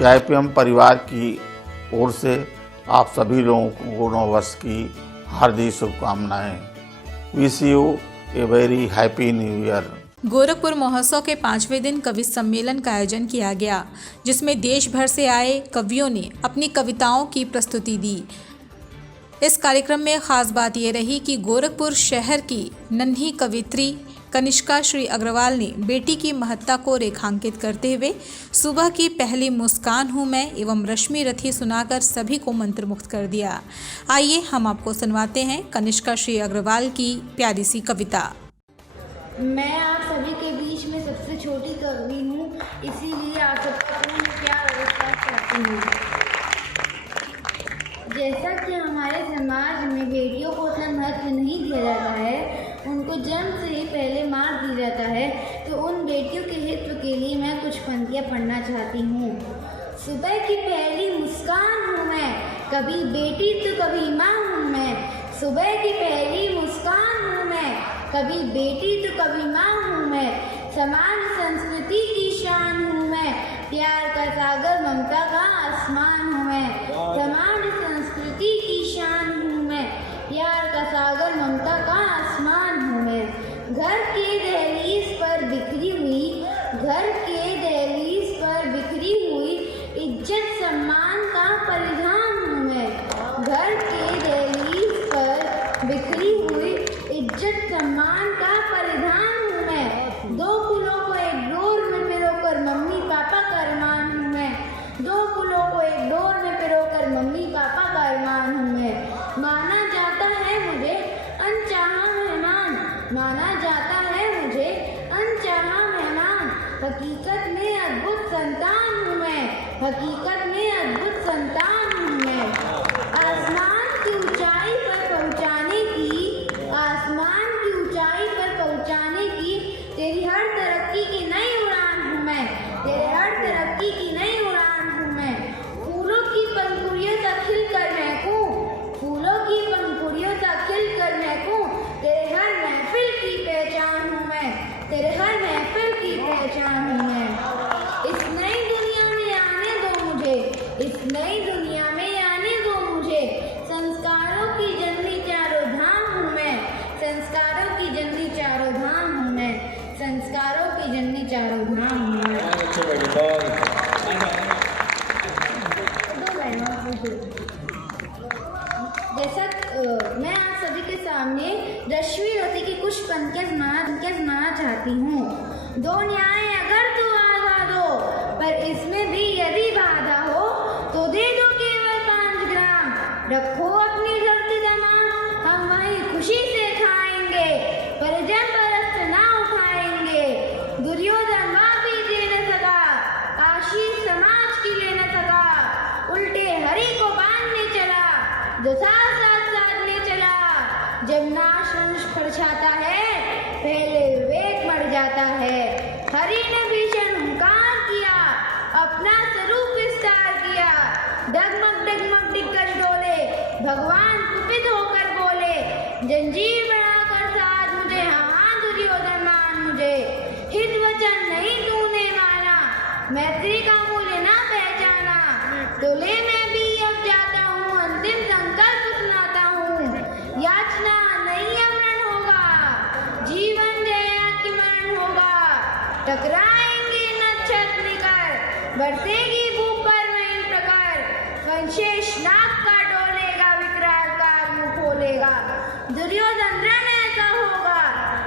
KIPM परिवार की ओर से आप सभी लोगों को नववर्ष की हार्दिक शुभकामनाएं। Wish U a very happy new year. Gorakhpur महोत्सव के 5वें दिन कवि सम्मेलन का आयोजन किया गया, जिसमें देश भर से आए कवियों ने अपनी कविताओं की प्रस्तुति दी। इस कार्यक्रम में खास बात यह रही कि गोरखपुर शहर की नन्ही कवित्री कनिष्का श्री अग्रवाल ने बेटी की महत्ता को रेखांकित करते हुए सुबह की पहली मुस्कान हूँ मैं एवं रश्मि रथी सुनाकर सभी को मंत्रमुग्ध कर दिया। आइए हम आपको सुनवाते हैं कनिष्का श्री अग्रवाल की प्यारी सी कविता। मैं आप सभी के बीच में सबसे छोटी कवि हूँ, इसीलिए आप सबका पूर्ण प्यार और विश्वास करती हूँ। जैसा कि हमारे समाज में बेटियों को उतना महत्व नहीं दिया जाता है, उनको जन्म से ही पहले मार दिया जाता है, तो उन बेटियों के हित के लिए मैं कुछ पंक्तियाँ पढ़ना चाहती हूँ। सुबह की पहली मुस्कान हूँ मैं, कभी बेटी तो कभी माँ हूँ मैं। सुबह की पहली मुस्कान हूँ मैं, कभी बेटी तो कभी माँ हूँ मैं। समाज संस्कृति की शान हूँ मैं, प्यार का सागर ममता का आसमान हूँ मैं। समाज संस्कृति की शान हूँ मैं, प्यार का सागर ममता का आसमान हूँ मैं। घर के दहलीज पर बिखरी हुई, घर के दहलीज पर बिखरी हुई इज्जत सम्मान का परिधान हूँ मैं। घर के दहलीज पर बिखरी हुई इज्जत सम्मान का परिधान हूँ मैं। दो फूलों को एक डोर में पिरोकर मम्मी पापा का अरमान हूँ मैं। दो फूलों को एक डोर में पिरोकर मम्मी पापा का अरमान हूँ मैं। माना जाता है मुझे अनचाहा मेहमान, माना जाता है मुझे अनचाहा मेहमान। हकीकत में अद्भुत संतान हूँ मैं, हकीकत में अद्भुत संतान हूँ मैं। आसमान की ऊंचाई पर पहुँचाने की, आसमान की ऊंचाई पर पहुँचाने की तेरी हर तरक्की की नई उड़ान हूँ मैं, तेरे हर तरक्की की नई उड़ान हूँ मैं। फूलों की पंखुड़ियों तक खिल कर महकूं, फूलों की पंखुड़ियों तक खिल कर महकूं। तेरे हर महफिल की पहचान हूँ मैं, तेरे हर महफिल की पहचान हूँ मैं। इस नई दुनिया में आने दो मुझे, इस नई दुनिया में आने दो मुझे। संस्कारों की जननी चारों धाम हूँ मैं, संस्कारों की जननी चारों धाम हूँ मैं। संस्कारों की जननी चारों धाम हूँ मैं। जैसा मैं आप सभी के सामने रश्मि रथी की कुछ पंक्तियाँ सुनाना चाहती हूँ। दो न्याय अगर तो आज़ाद हो, पर इसमें भी यदि बाधा हो, तो दे दो केवल 5 ग्राम। रखो अपनी धरती दमाम, हम वहीं खुशी से खाएंगे, परिजन परस्त ना उठाएंगे। दुर्योधन वापी दे न सका, आशीष समाज की ले न सका। उल्टे हरि को बांधने चला, जो साथ साधने चला। जब नाश वंश खर्चाता है, पहले विवेक मर जाता है। हरि ने भीषण हुंकार किया, अपना स्वरूप विस्तार किया। डगमग डगमग दिग्गज डोले, भगवान कुपित होकर बोले। जंजीर बढ़ाकर साथ मुझे, हाँ दुर्योधन मान मुझे। हित वचन नहीं तूने माना, मैत्री का मूल्य ना पहचाना। तो ले मैं भी अब जाता हूँ, अंतिम संकल्प सुनाता हूँ। याचना नहीं अमरण होगा, जीवन जया की मरण होगा। टकराएंगे नक्षत्र निकर, बरसेगी भूप पर महीन प्रकार। वंशेष नाग का डोलेगा, विकराल का मुंह खोलेगा। दुर्योधन रण ऐसा होगा,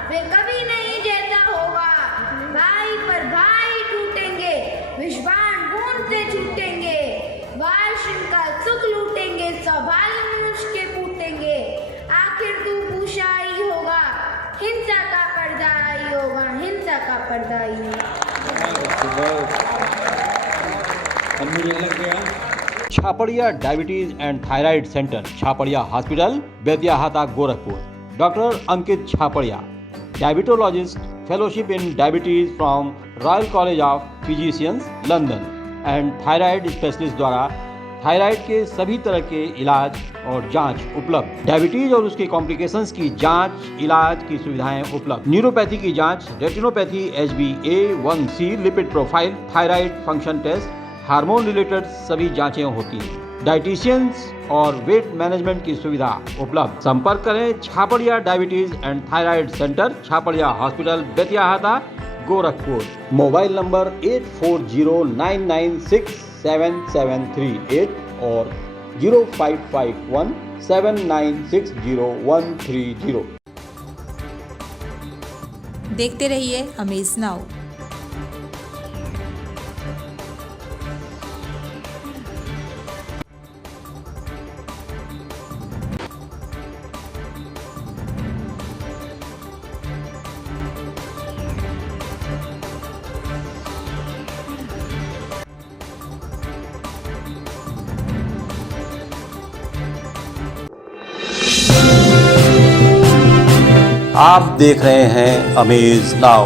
वे कभी नहीं जैसा होगा। भाई पर भाई टूटेंगे, विषबाण बूंद से छूटेंगे। वाल श्रृंखला सुख लूटेंगे, सौभाग्य मनुष्य के फूटेंगे। आखिर तू पूछा ही होगा, हिंसा का पर्दा ही होगा, हिंसा का पर्दा ही होगा। Chhapadia diabetes and thyroid centre, Chhapadia hospital, Betiahata, Gorakhpur. Doctor Ankit Chhapadia, diabetologist, fellowship in diabetes from royal college of physicians, London and thyroid specialist द्वारा थायराइड के सभी तरह के इलाज और जांच उपलब्ध। डायबिटीज और उसके कॉम्प्लिकेशंस की जांच, इलाज की सुविधाएं उपलब्ध। न्यूरोपैथी की जांच, retinopathy, HbA1c lipid profile, thyroid function test, hormone related सभी जांचें होती हैं। डाइटिशियंस और वेट मैनेजमेंट की सुविधा उपलब्ध। संपर्क करें Chhapadia diabetes and thyroid centre, Chhapadia hospital, Betiahata, Gorakhpur. Mobile number 8409967738 और 0551796013 देखते रहिए अमेज नाउ। आप देख रहे हैं अमेज नाउ।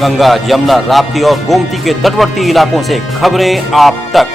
गंगा, यमुना, राप्ती और गोमती के तटवर्ती इलाकों से खबरें आप तक।